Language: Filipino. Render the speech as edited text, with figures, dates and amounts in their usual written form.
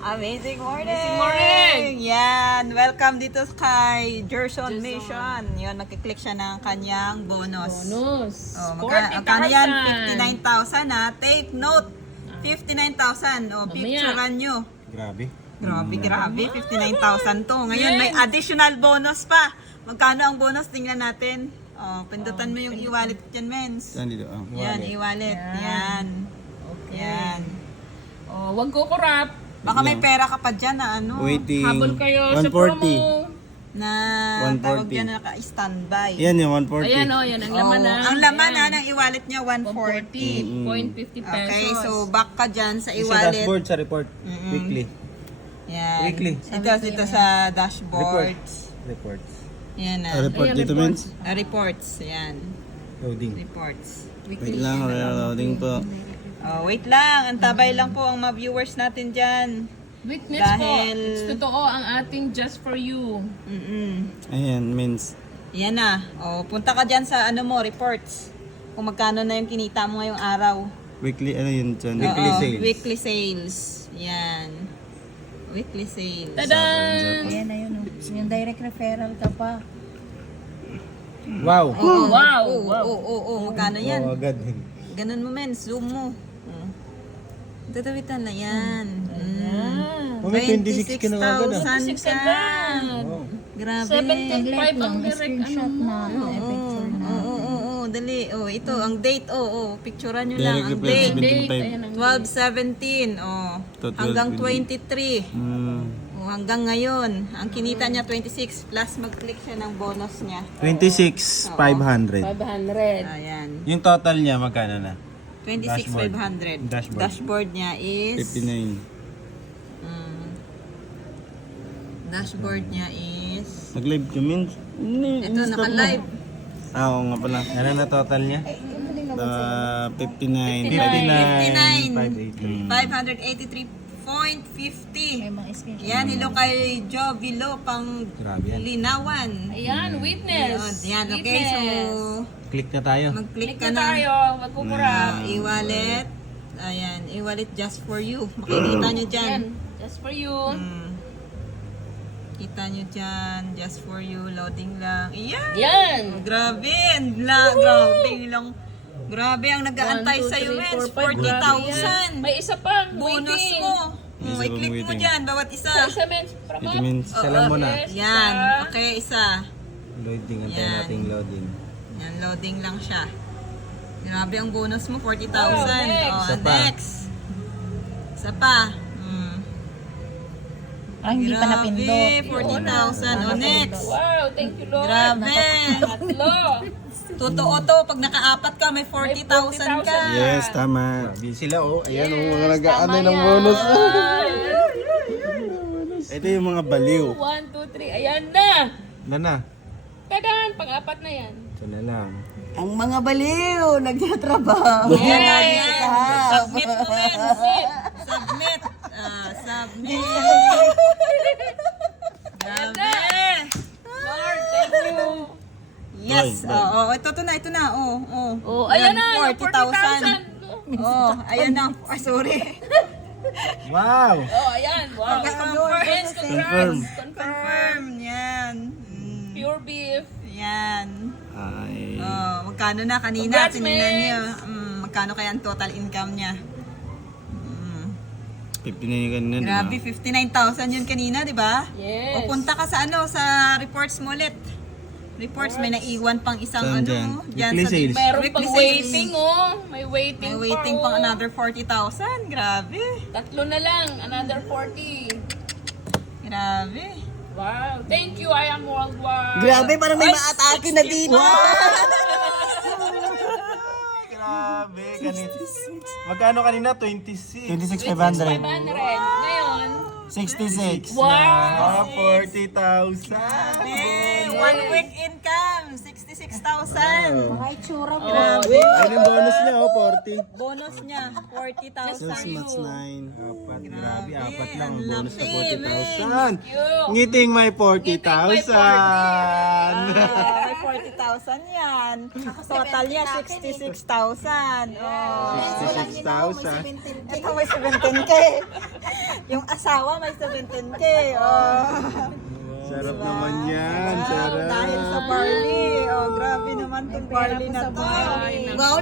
Amazing morning! Amazing morning! Yan! Welcome dito kay Gerson Mission. Yun, magkiklik siya ng kanyang bonus. Bonus. Oh, 40,000. magkano yan? 59,000 ha. Take note! 59,000. O, Mamaya. picturean nyo. Grabe. Grabe. 59,000 to. Ngayon, may additional bonus pa. Magkano ang bonus? Tingnan natin. Oh, pindutan mo yung e-wallet dyan, mens. Saan dito? Yan, e-wallet. Yan. Okay. Yan. Oh, wag ko kurap. Baka may pera ka pa dyan na ano. Waiting. Habol kayo sa 140. promo. Na 140. tawag dyan na naka-standby. Yan yung 140. Ayan oh, yan ang laman na. Ang laman na ng e-wallet niya, 140. 140.50 pesos. Okay, so back ka dyan sa Sa e-wallet. dashboard, sa report. Weekly. Yan. Weekly. Dito sa dashboard. Reports. Yan na. Report Ayan, dito, reports. mens. Reports. Yan. Loading. Reports. Wait lang, loading po. Oh, wait lang. Antabay lang po ang mga viewers natin dyan. Witness Dahil- po. It's totoo ang ating Just For You. Ayan, mens. Yan na. Oh, punta ka dyan sa ano mo, reports. Kung magkano na yung kinita mo ngayong araw. Weekly, ano yun dyan? Oo, Weekly sales. Yan. Weekly sales. Tadan! Ayan na yun. Yung direct referral ka pa. Wow! Wow! Wow! Magkano yan? Wow, agad. Ganun mo, men. Zoom mo. Tatawitan na yan. May 26 ka na agad ah. 26,000 ka. Wow. Grabe. 75 Like ang lang, direct screenshot ano na. mo. Picture na. Oo, dali. Oh, ito, ang date. Picturean nyo lang. Direct Ang reference, date. Date, ayan ang 12-17. To 12, Hanggang 20. 23. Hanggang ngayon. Ang kinita niya 26 plus mag-click siya ng bonus niya. 26,500. 500. Ayan. Yung total niya, magkano na? 26,500. Dashboard. Dashboard niya is 59. Dashboard niya is Nag-live ka, mens? ito naka-live. Oo nga pala. Ano na total niya? 59. 583.50. May mga screenshot. Yan, hello kay Joe Vilo pang Grabe yan. linawan. Ayan, witness. Yan, okay. So, Click na tayo. mag-click Click ka na na. tayo. Wag ko kurap. E-wallet. Ayan, e-wallet just for you. Makikita nyo dyan. Ayan, just for you. Kita nyo dyan. Just for you. Loading lang. Iyan! Yan. Grabe! Grabe lang. Grabe ang nag-aantay 1, 2, sa'yo, 3, Mens. 4, 5. 40,000. May isa pa. Bonus waiting. mo. Isa pang I-click mo waiting. dyan. Bawat isa. Sa isa, men. Ito, mens. Salam mo na. Yes, Yan. isa. Okay, isa. Loading. Antayin Yan. natin loading. Yan, loading lang siya. Grabe ang bonus mo, 40,000. next. Isa pa. Next. Isa pa. Hindi pa napindot. Grabe, 40,000. O, next. Wow, thank you, Lord. Grabe. Tatlo. Totoo to, pag nakaapat ka, may 40,000 ka. Yes, tama. Sila oh. Ayan oh, mga Yes, nag-aanay tama ng yan. bonus. Ito yung mga baliw. 1, 2, 3. Ayan na. Na. Tadan, pang-apat na yan. Ito na lang. Ang mga baliw, nagtatrabaho. Yes. Submit mo, men. Submit. Submit. Grabe. Lord, thank you. Yes. Oo, ito na. Oh, ayan na. 40,000. Oh, ayan na. Ay, sorry. Wow! Oh, ayan. Wow. Confirm. Confirm. Confirm. Yan. Pure beef. Yan. Ay. Oh, magkano na kanina? Congrats, Tinignan Mens. niyo. Magkano kaya ang total income niya? 59 yung kanina, di ba? Grabe, 59,000 yun kanina, di ba? Yes. O punta ka sa sa reports mo ulit. Reports, may naiwan pang isang Saan dyan? Weekly sa sales. Meron weekly pang sales. waiting, oh. May waiting, May waiting pa, pang oh. another 40,000. Grabe. Tatlo na lang. Another 40. Grabe. Wow. Thank you, I am worldwide. Grabe, parang may maatake na dito. Grabe, ganito. Magkano kanina? 26. 500. 26,500. Ngayon, 66. Wow. 40,000. Hey, 1 week income, 66,000. Mga itsura mo. Grabe. Ayun yung bonus niya, 40. Bonus niya, 40,000. 6 months 9. Apat. Grabe, apat lang. ang Ang bonus sa laki, 40,000. you. Ngiting may 40,000. May 40,000 yan. Total niya, 66,000. Oh. 66,000. Ito may 17K. Yung asawa may 17K. Oh. Sarap naman yan. Wow, Sarap. dahil sa barley. Oh, grabe naman tong barley na to. Wow,